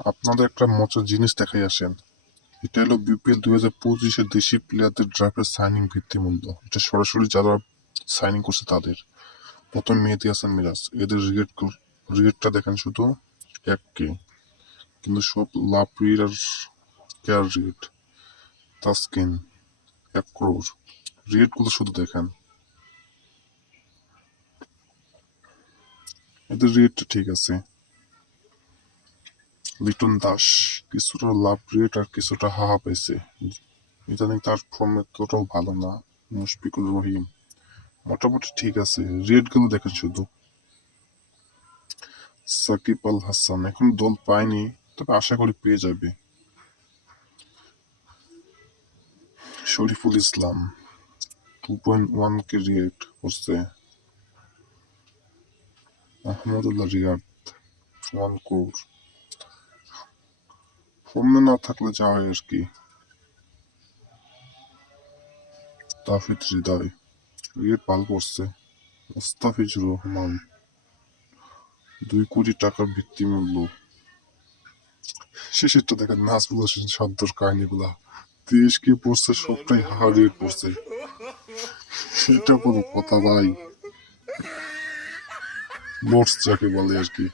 আপনাদের একটা মজার জিনিস দেখাই আসেন। এটা হলো বিপিএল 2025-এর দেশি প্লেয়ারদের ড্রাফটের সাইনিং ভিত্তিমূল্য। এটা সরাসরি যারা সাইনিং করছে তাদের। প্রথম মেহেদী হাসান মিরাজ, এদের রেটটা দেখেন শুধু 1K, কিন্তু সব লাভ রেট আর care rate. Taskin 1 crore, rate গুলো শুধু দেখেন, এদের রেটটা ঠিক আছে। লিটন দাস কিছুটা লাভ রেট আর কিছুটা হাহা পাইছে, ইদানিং তার ফর্ম এতটাও ভালো না। মুশফিকুর রহিম মোটামুটি ঠিক আছে, রেট গুলো দেখেন শুধু। সাকিব আল হাসান এখন দল পায়নি, তবে আশা করি পেয়ে যাবে। শরীফুল ইসলাম 2.1K রেট করছে। আহমদুল্লাহ রিয়াদ 1 crore, ফর্মে না থাকলে যা হয় আর কি। তাফিদ হৃদয় রেট ভালো করছে। মুস্তাফিজুর রহমান 2 কোটি টাকার ভিত্তিমূল্য। শেষেরটা দেখেন, নাজমুল হোসেন শান্তর কাহিনীগুলা দেশ কি পড়ছে, সবটাই হাহা রেট পড়ছে। সেটা কোনো কথা ভাই, নোটস যাকে বলে আর কি।